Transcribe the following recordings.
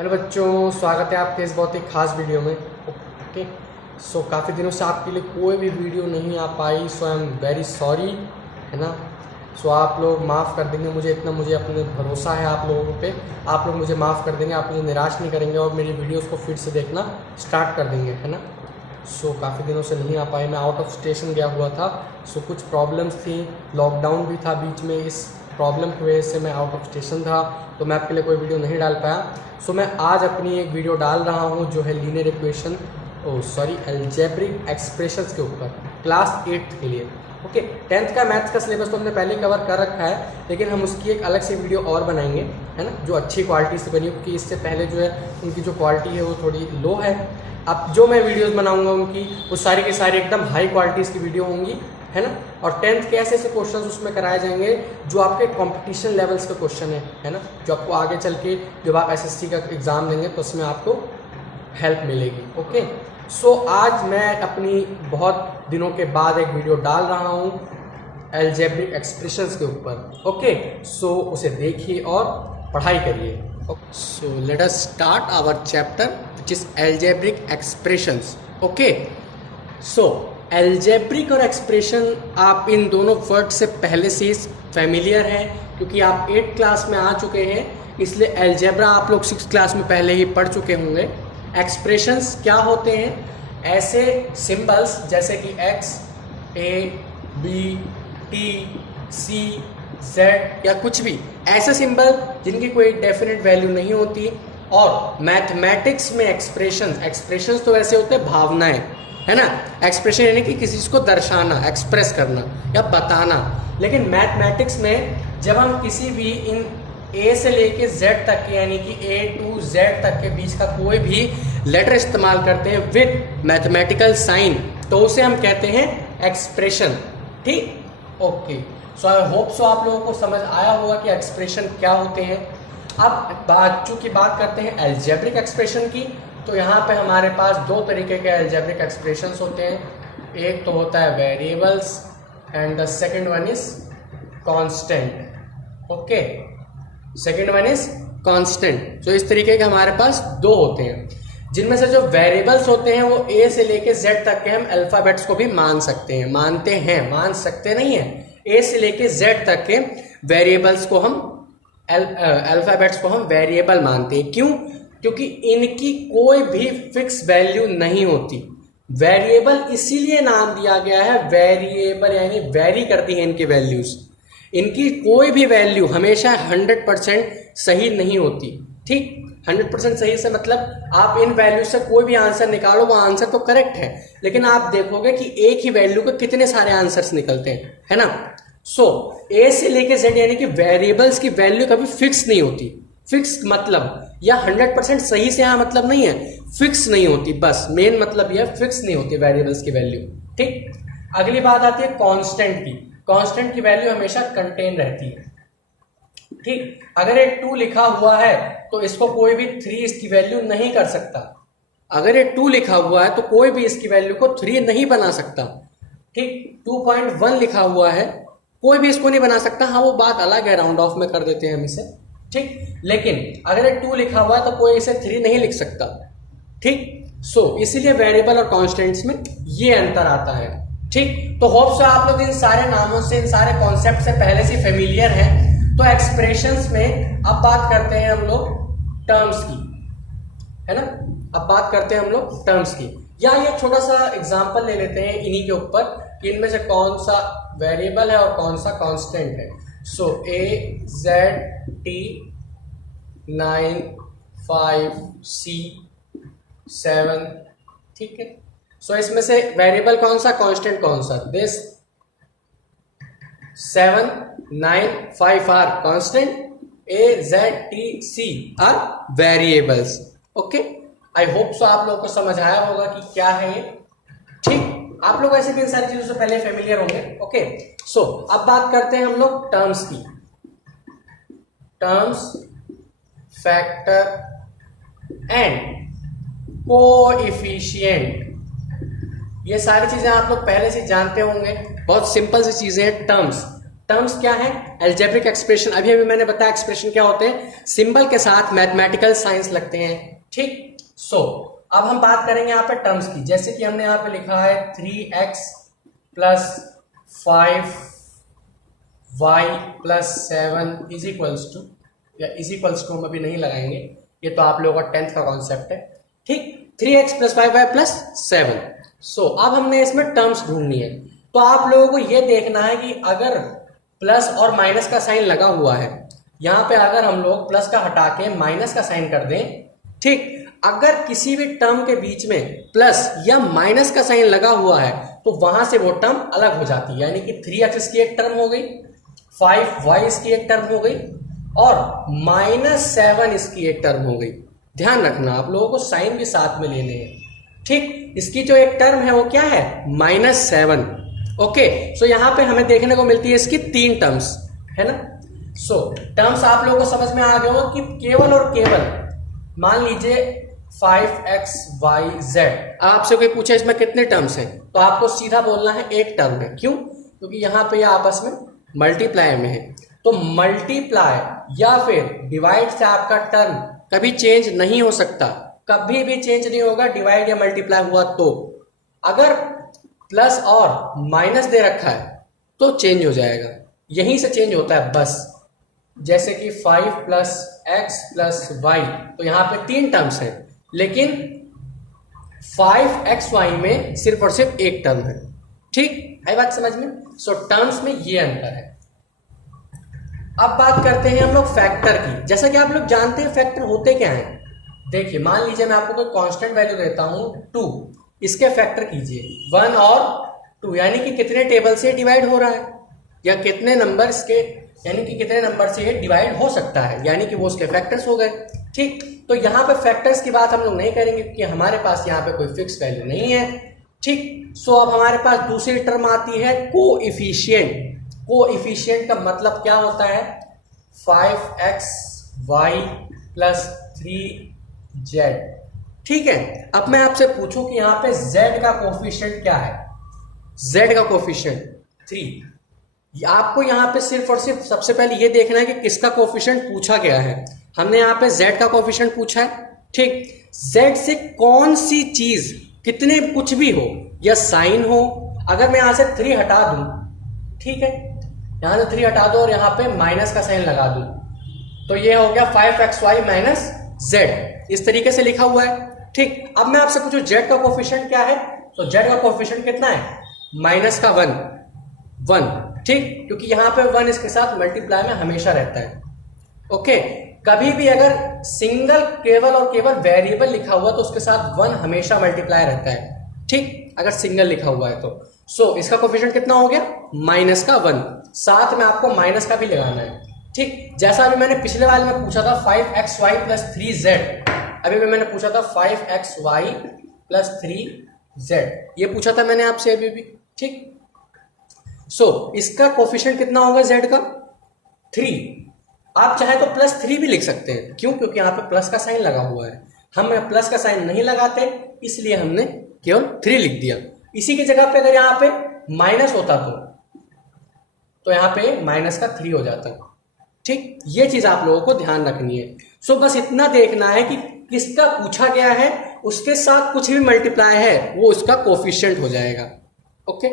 Hello बच्चों, स्वागत है आपके इस बहुत ही खास वीडियो में। ओके, सो काफ़ी दिनों से आपके लिए कोई भी वीडियो नहीं आ पाई, सो आई एम वेरी सॉरी, है ना। सो आप लोग माफ़ कर देंगे मुझे, इतना मुझे अपने भरोसा है आप लोगों पे। आप लोग मुझे माफ़ कर देंगे, आप मुझे निराश नहीं करेंगे और मेरी वीडियोस को फिर से देखना स्टार्ट कर देंगे, है ना। सो काफ़ी दिनों से नहीं आ पाए, मैं आउट ऑफ स्टेशन गया हुआ था। सो कुछ प्रॉब्लम्स थी, लॉकडाउन भी था बीच में, इस प्रॉब्लम की वजह से मैं आउट ऑफ स्टेशन था, तो मैं आपके लिए कोई वीडियो नहीं डाल पाया। सो मैं आज अपनी एक वीडियो डाल रहा हूँ जो है लीनियर इक्वेशन अलजेब्रिक एक्सप्रेशंस के ऊपर, क्लास 8 के लिए। ओके, 10th का मैथ्स का सिलेबस तो हमने पहले कवर कर रखा है, लेकिन हम उसकी एक अलग से वीडियो और बनाएंगे, है ना, जो अच्छी क्वालिटी से बनी, क्योंकि इससे पहले जो है उनकी जो क्वालिटी है वो थोड़ी लो है। अब जो मैं वीडियोस बनाऊंगा उनकी वो सारी की सारी एकदम हाई क्वालिटीज़ की वीडियो होंगी, है ना। और 10th के ऐसे ऐसे क्वेश्चंस उसमें कराए जाएंगे जो आपके कंपटीशन लेवल्स के क्वेश्चन है ना, जो आपको आगे चल के जब आप एसएससी का एग्ज़ाम देंगे तो उसमें आपको हेल्प मिलेगी। ओके, सो आज मैं अपनी बहुत दिनों के बाद एक वीडियो डाल रहा हूँ अलजेब्रिक एक्सप्रेशंस के ऊपर। ओके, सो उसे देखिए और पढ़ाई करिए। So let us start our chapter which is algebraic expressions. Okay, so algebraic और एक्सप्रेशन आप इन दोनों वर्ड से पहले से ही फैमिलियर हैं, क्योंकि आप 8th क्लास में आ चुके हैं, इसलिए अलजेब्रा आप लोग 6th क्लास में पहले ही पढ़ चुके होंगे। एक्सप्रेशंस क्या होते हैं? ऐसे सिंबल्स जैसे कि x, a, b, t, c, z या कुछ भी ऐसे सिंबल जिनकी कोई डेफिनेट वैल्यू नहीं होती। और मैथमेटिक्स में एक्सप्रेशंस तो वैसे होते हैं भावनाएं, है ना। एक्सप्रेशन यानी कि किसी चीज को दर्शाना, एक्सप्रेस करना या बताना। लेकिन मैथमेटिक्स में जब हम किसी भी इन ए से लेके जेड तक के, यानी कि ए टू जेड तक के बीच का कोई भी लेटर इस्तेमाल करते हैं विद मैथमेटिकल साइन, तो उसे हम कहते हैं एक्सप्रेशन। ठीक, ओके, सो आई होप सो आप लोगों को समझ आया होगा कि एक्सप्रेशन क्या होते हैं। अब चूंकि बात करते हैं अलजेब्रिक एक्सप्रेशन की, तो यहाँ पे हमारे पास दो तरीके के अलजेब्रिक एक्सप्रेशंस होते हैं। एक तो होता है variables and the second one is constant. Okay, second one is constant. तो इस तरीके के हमारे पास दो होते हैं, जिनमें से जो वेरिएबल्स होते हैं वो ए से लेके जेड तक के हम अल्फाबेट्स को भी मान सकते हैं, मान सकते नहीं है। ए से लेके जेड तक के वेरिएबल्स को हम अल्फाबेट्स को हम वेरिएबल मानते हैं। क्यों? क्योंकि इनकी कोई भी फिक्स वैल्यू नहीं होती। वेरिएबल इसीलिए नाम दिया गया है वेरिएबल, यानी वेरी करती है इनकी वैल्यूज। इनकी कोई भी वैल्यू हमेशा 100% सही नहीं होती। ठीक, 100% सही से मतलब आप इन वैल्यू से कोई भी आंसर निकालो, वो आंसर तो करेक्ट है, लेकिन आप देखोगे कि एक ही वैल्यू के कितने सारे आंसर्स निकलते हैं, है ना। सो ए से लेके जेड यानी कि वेरिएबल्स की वैल्यू कभी फिक्स नहीं होती। फिक्स मतलब या 100% सही से यहाँ मतलब नहीं है, फिक्स नहीं होती, बस मेन मतलब यह फिक्स नहीं होती वेरिएबल्स की वैल्यू। ठीक, अगली बात आती है कांस्टेंट की। कांस्टेंट की वैल्यू हमेशा कंटेन रहती है। ठीक, अगर एक 2 लिखा हुआ है तो इसको कोई भी 3 इसकी वैल्यू नहीं कर सकता। अगर ये 2 लिखा हुआ है तो कोई भी इसकी वैल्यू को 3 नहीं बना सकता। ठीक, 2.1 लिखा हुआ है, कोई भी इसको नहीं बना सकता। हाँ, वो बात अलग है, राउंड ऑफ में कर देते हैं हम इसे। ठीक, लेकिन अगर ये 2 लिखा हुआ है तो कोई इसे 3 नहीं लिख सकता। ठीक, सो इसीलिए वेरिएबल और कांस्टेंट्स में ये अंतर आता है। ठीक, तो होप सो आप लोग इन सारे नामों से, इन सारे कॉन्सेप्ट से पहले से फेमिलियर हैं। तो एक्सप्रेशंस में अब बात करते हैं हम लोग टर्म्स की, है ना। अब बात करते हैं हम लोग टर्म्स की, या ये छोटा सा एग्जांपल ले लेते हैं इन्हीं के ऊपर कि इनमें से कौन सा वेरिएबल है और कौन सा कांस्टेंट है। सो ए जेड टी 9 5 सी 7, ठीक है। सो इसमें से वेरिएबल कौन सा, कांस्टेंट कौन सा? This 7 9 5 are constant, A, Z, T, C are variables. Okay, I hope so आप लोगों को समझ आया होगा कि क्या है ये। ठीक, आप लोग ऐसे भी इन सारी चीजों से पहले फेमिलियर होंगे। ओके, सो अब बात करते हैं हम लोग टर्म्स की। टर्म्स, फैक्टर एंड कोएफिशिएंट, ये सारी चीजें आप लोग पहले से जानते होंगे। बहुत सिंपल सी चीजें हैं। टर्म्स क्या है? एल्जेब्रिक एक्सप्रेशन, अभी अभी मैंने बताया एक्सप्रेशन क्या होते हैं, सिंबल के साथ मैथमेटिकल साइंस लगते हैं। ठीक, सो अब हम बात करेंगे यहाँ पे टर्म्स की, जैसे कि हमने यहाँ पे लिखा है 3x plus 5y plus 7 is equals to, या इज इक्वल्स टू हम अभी नहीं लगाएंगे, ये तो आप लोगों का 10th का कॉन्सेप्ट है। ठीक, 3x प्लस 5y प्लस 7। सो अब हमने इसमें टर्म्स ढूंढनी है, तो आप लोगों को ये देखना है कि अगर प्लस और माइनस का साइन लगा हुआ है, यहाँ पे अगर हम लोग प्लस का हटा के माइनस का साइन कर दें, ठीक, अगर किसी भी टर्म के बीच में प्लस या माइनस का साइन लगा हुआ है तो वहां से वो टर्म अलग हो जाती है, यानी कि 3x इसकी एक टर्म हो गई, 5y इसकी एक टर्म हो गई और -7 इसकी एक टर्म हो गई। ध्यान रखना आप लोगों को साइन भी साथ में लेने हैं। ठीक, इसकी जो एक टर्म है वो क्या है, -7। ओके, सो यहां पे हमें देखने को मिलती है इसकी 3 टर्म्स, है ना। सो टर्म्स आप लोगों को समझ में आ गया होगा कि केवल और केवल मान लीजिए 5xyz, आपसे कोई पूछे इसमें कितने टर्म्स हैं, तो आपको सीधा बोलना है एक टर्म है। क्यों? क्योंकि यहां पे आपस में मल्टीप्लाई में है, तो मल्टीप्लाई या फिर डिवाइड से आपका टर्म कभी चेंज नहीं हो सकता, कभी भी चेंज नहीं होगा डिवाइड या मल्टीप्लाई हुआ तो। अगर प्लस और माइनस दे रखा है तो चेंज हो जाएगा, यहीं से चेंज होता है बस। जैसे कि 5 प्लस x प्लस वाई, तो यहां पे 3 टर्म्स हैं, लेकिन 5xy में सिर्फ और सिर्फ एक टर्म है। ठीक है बात समझ में। सो टर्म्स में ये अंतर है। अब बात करते हैं हम लोग फैक्टर की। जैसा कि आप लोग जानते हैं फैक्टर होते क्या हैं, देखिए मान लीजिए मैं आपको कोई कांस्टेंट वैल्यू देता हूं 2, इसके फैक्टर कीजिए 1 और 2, यानी कि कितने टेबल से डिवाइड हो रहा है या कितने नंबर्स के, यानी कि कितने नंबर से ये डिवाइड हो सकता है, यानी कि वो उसके फैक्टर्स हो गए। ठीक, तो यहाँ पे फैक्टर्स की बात हम लोग नहीं करेंगे क्योंकि हमारे पास यहाँ पे कोई फिक्स वैल्यू नहीं है। ठीक, सो अब हमारे पास दूसरी टर्म आती है कोएफिशिएंट। कोएफिशिएंट का मतलब क्या होता है, 5xy प्लस 3z। ठीक है, अब मैं आपसे पूछूं कि यहाँ पे z का कोएफिशिएंट क्या है, z का कोएफिशिएंट 3। आपको यहाँ पे सिर्फ और सिर्फ सबसे पहले ये देखना है कि किसका कोएफिशिएंट पूछा गया है। हमने यहाँ पे z का कोएफिशिएंट पूछा है। ठीक, z से कौन सी चीज, कितने कुछ भी हो या साइन हो, अगर मैं यहाँ से 3 हटा दूं, ठीक है, यहाँ से 3 हटा दो और यहाँ पे माइनस का साइन लगा दूं, तो ये हो गया 5xy माइनस z, इस तरीके से लिखा हुआ है। ठीक, अब मैं आपसे पूछूं z का कोएफिशिएंट क्या है, तो z का कोएफिशिएंट कितना है, माइनस का 1। ठीक, क्योंकि यहाँ पे 1 इसके साथ मल्टीप्लाई में हमेशा रहता है। ओके, कभी भी अगर सिंगल केवल और केवल वेरिएबल लिखा हुआ तो उसके साथ 1 हमेशा मल्टीप्लाई रहता है। ठीक, अगर सिंगल लिखा हुआ है तो। सो इसका कोएफिशिएंट कितना हो गया, माइनस का 1, साथ में आपको माइनस का भी लगाना है। ठीक, जैसा अभी मैंने पिछले वाले में पूछा था 5xy प्लस 3z, अभी भी मैंने पूछा था 5xy प्लस 3z, ये पूछा था मैंने आपसे अभी भी। ठीक, सो इसका कोएफिशिएंट कितना होगा z का, 3। आप चाहे तो +3 भी लिख सकते हैं। क्यों? क्योंकि यहाँ पे प्लस का साइन लगा हुआ है, हम प्लस का साइन नहीं लगाते इसलिए हमने केवल 3 लिख दिया। इसी की जगह पे अगर यहाँ पे माइनस होता तो यहाँ पे माइनस का 3 हो जाता। ठीक, ये चीज आप लोगों को ध्यान रखनी है। सो बस इतना देखना है कि किसका पूछा गया है, उसके साथ कुछ भी मल्टीप्लाई है वो उसका कोएफिशिएंट हो जाएगा। ओके,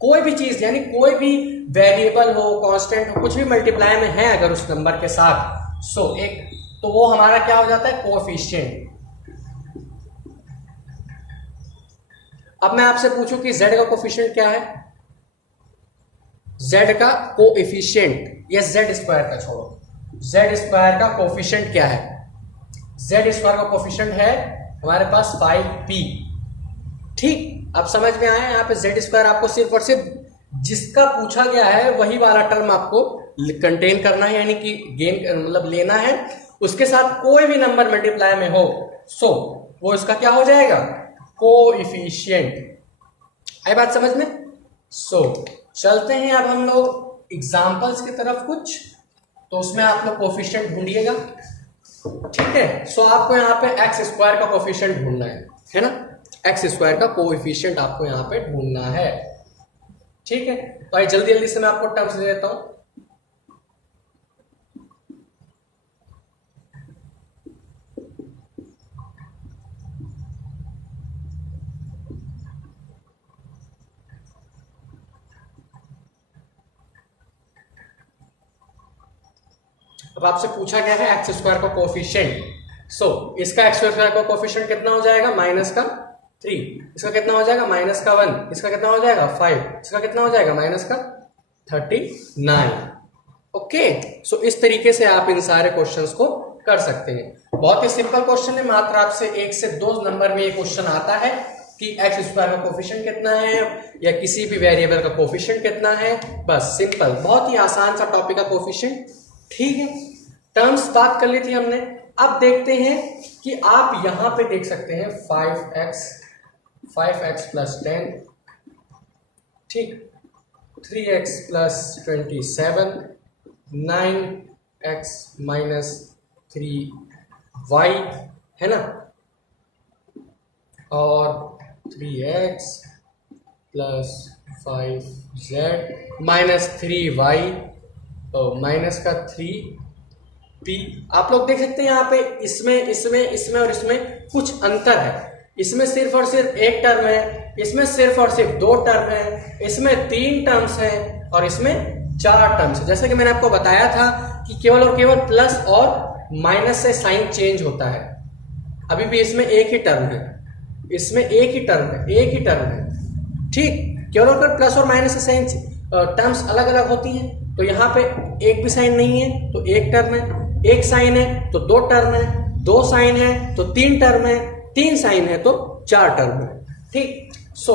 कोई भी चीज, यानी कोई भी वेरिएबल हो, कांस्टेंट हो, कुछ भी मल्टीप्लाई में है अगर उस नंबर के साथ, सो एक, तो वो हमारा क्या हो जाता है, कोएफिशिएंट। अब मैं आपसे पूछूं कि z का कोएफिशिएंट क्या है, z का कोएफिशिएंट, या z स्क्वायर का छोड़ो, z स्क्वायर का कोएफिशिएंट क्या है, z स्क्वायर का कोएफिशिएंट है हमारे पास 5p। ठीक, अब समझ में आया, यहाँ पे z स्क्वायर आपको सिर्फ और सिर्फ जिसका पूछा गया है वही वाला टर्म आपको कंटेन करना है, यानी कि गेन मतलब लेना है, उसके साथ कोई भी नंबर मल्टीप्लाई में हो, सो वो इसका क्या हो जाएगा, कोएफिशिएंट। आई बात समझ में। सो चलते हैं अब हम लोग एग्जाम्पल्स की तरफ कुछ, तो उसमें आप लोग कोएफिशिएंट ढूंढिएगा। ठीक है, सो आपको यहाँ पे एक्स स्क्वायर का कोएफिशिएंट ढूंढना है ना, एक्स स्क्वायर का कोएफिशिएंट आपको यहाँ पे ढूंढना है। ठीक है, तो जल्दी जल्दी से मैं आपको टर्म्स दे देता हूं। अब आपसे पूछा गया है एक्स स्क्वायर का कोफिशिएंट। सो इसका एक्स स्क्वायर का कोफिशिएंट कितना हो जाएगा? माइनस का 3। इसका कितना हो जाएगा? माइनस का 1। इसका कितना हो जाएगा? 5। इसका कितना हो जाएगा? माइनस का 39। ओके, सो इस तरीके से आप इन सारे क्वेश्चंस को कर सकते हैं। बहुत ही सिंपल क्वेश्चन है, मात्र आपसे 1 से 2 नंबर में ये क्वेश्चन आता है कि एक्स स्क्वायर का कोफिशिएंट कितना है या किसी भी वेरिएबल का कोफिशिएंट कितना है। बस सिंपल, बहुत ही आसान सा टॉपिक का कोफिशिएंट। ठीक है, टर्म्स बात कर ली थी हमने। अब देखते हैं कि आप यहां पे देख सकते हैं 5x प्लस 10, ठीक, 3x plus 27, 9x minus 3y, है ना, और 3x plus 5z minus 3y और माइनस का 3p। आप लोग देख सकते हैं यहाँ पे इसमें और इसमें कुछ अंतर है। इसमें सिर्फ और सिर्फ एक टर्म है, इसमें सिर्फ और सिर्फ 2 टर्म है, इसमें 3 टर्म्स हैं और इसमें 4 टर्म्स है। जैसे कि मैंने आपको बताया था कि केवल और केवल प्लस और माइनस से साइन चेंज होता है। अभी भी इसमें एक ही टर्म है, इसमें एक ही टर्म है, ठीक। केवल और केवल प्लस और माइनस से साइन टर्म्स अलग अलग होती हैं। तो यहाँ पे एक भी साइन नहीं है तो एक टर्म है, एक साइन है तो 2 टर्म है, 2 साइन है तो 3 टर्म है, 3 साइन है तो 4 टर्म है, ठीक। सो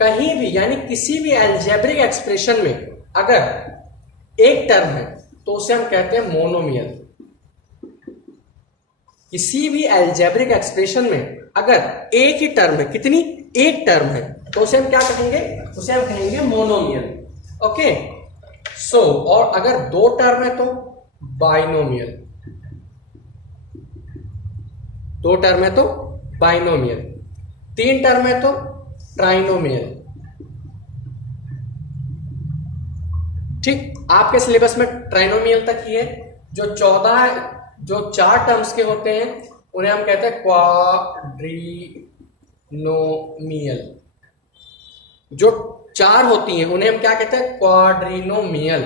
कहीं भी यानी किसी भी अलजेब्रिक एक्सप्रेशन में अगर एक टर्म है तो उसे हम कहते हैं मोनोमियल। किसी भी अलजेब्रिक एक्सप्रेशन में अगर एक ही टर्म है, कितनी? एक टर्म है, तो उसे हम क्या कहेंगे? उसे हम कहेंगे मोनोमियल। ओके, सो और अगर 2 टर्म है तो बाइनोमियल। 2 टर्म है तो बाइनोमियल, 3 टर्म है तो ट्राइनोमियल, ठीक। आपके सिलेबस में ट्राइनोमियल तक ही है। जो 4 टर्म्स के होते हैं उन्हें हम कहते हैं क्वाड्रिनोमियल। जो 4 होती हैं उन्हें हम क्या कहते हैं? क्वाड्रिनोमियल।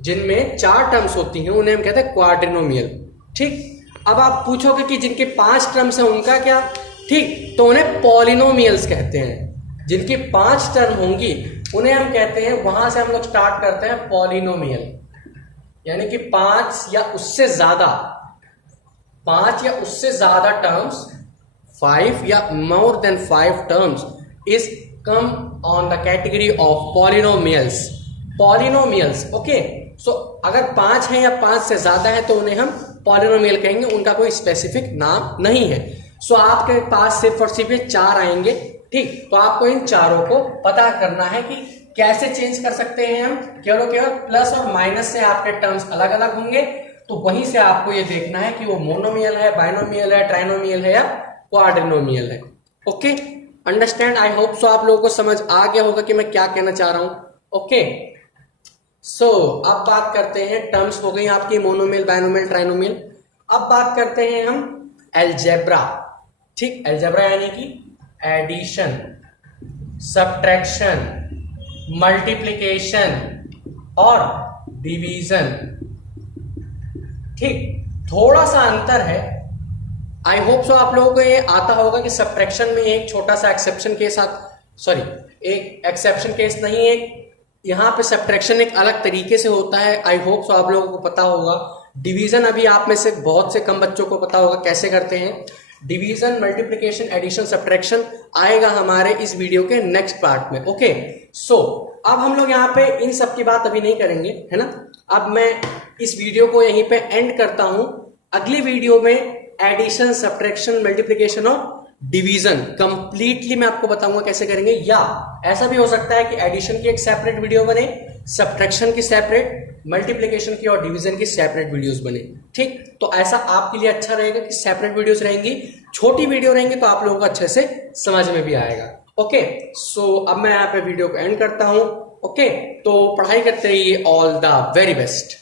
जिनमें 4 टर्म्स होती हैं उन्हें हम कहते हैं क्वाड्रिनोमियल, ठीक। अब आप पूछोगे कि जिनके 5 टर्म्स हैं उनका क्या? ठीक, तो उन्हें पॉलिनोमियल्स कहते हैं। जिनकी 5 टर्म होंगी उन्हें हम कहते हैं, वहां से हम लोग स्टार्ट करते हैं पॉलिनोमियल, यानी कि 5 या उससे ज्यादा टर्म्स, 5 या more than 5 terms is come on the category of polynomials. Okay, so अगर 5 है या 5 से ज्यादा है तो उन्हें हम पॉलिनोमियल कहेंगे, उनका कोई स्पेसिफिक नाम नहीं है। सो आपके पास सिर्फ और सिर्फ 4 आएंगे, ठीक। तो आपको इन चारों को पता करना है कि कैसे चेंज कर सकते हैं हम। केवल प्लस और माइनस से आपके टर्म्स अलग अलग होंगे, तो वहीं से आपको ये देखना है कि वो मोनोमियल है, बाइनोमियल है, ट्राइनोमियल है या क्वाड्रिनोमियल है। Okay, understand? आई होप सो आप लोगों को समझ आ गया होगा कि मैं क्या कहना चाह रहा हूं। ओके, सो अब बात करते हैं, टर्म्स हो गई आपकी मोनोमियल, बाइनोमियल, ट्राइनोमियल। अब बात करते हैं हम अलजेब्रा, ठीक। अलजेब्रा यानी कि एडिशन, सब्ट्रैक्शन, मल्टीप्लिकेशन और डिवीजन, ठीक। थोड़ा सा अंतर है। आई होप सो आप लोगों को ये आता होगा कि सब्ट्रैक्शन में एक छोटा सा एक्सेप्शन केस एक एक्सेप्शन केस नहीं है। यहां पे सब्ट्रैक्शन एक अलग तरीके से होता है। आई होप सो आप लोगों को पता होगा। डिवीजन अभी आप में से बहुत से कम बच्चों को पता होगा कैसे करते हैं। डिवीजन, मल्टीप्लिकेशन, एडिशन, सब्ट्रैक्शन आएगा हमारे इस वीडियो के नेक्स्ट पार्ट में। ओके, सो अब हम लोग यहाँ पे इन सब की बात अभी नहीं करेंगे, है ना। अब मैं इस वीडियो को यहीं पे एंड करता हूं। अगली वीडियो में एडिशन, सब्ट्रैक्शन, मल्टीप्लिकेशन और डिवीजन कंप्लीटली मैं आपको बताऊंगा कैसे करेंगे। या ऐसा भी हो सकता है कि एडिशन की एक सेपरेट वीडियो बने, सब्ट्रैक्शन की सेपरेट, मल्टीप्लिकेशन की और डिवीजन की सेपरेट वीडियोस बने, ठीक। तो ऐसा आपके लिए अच्छा रहेगा कि सेपरेट वीडियोस रहेंगी, छोटी वीडियो रहेंगी तो आप लोगों को अच्छे से समझ में भी आएगा। ओके, सो अब मैं यहाँ पे वीडियो को एंड करता हूं। ओके, तो पढ़ाई करते रहिए। All the very best.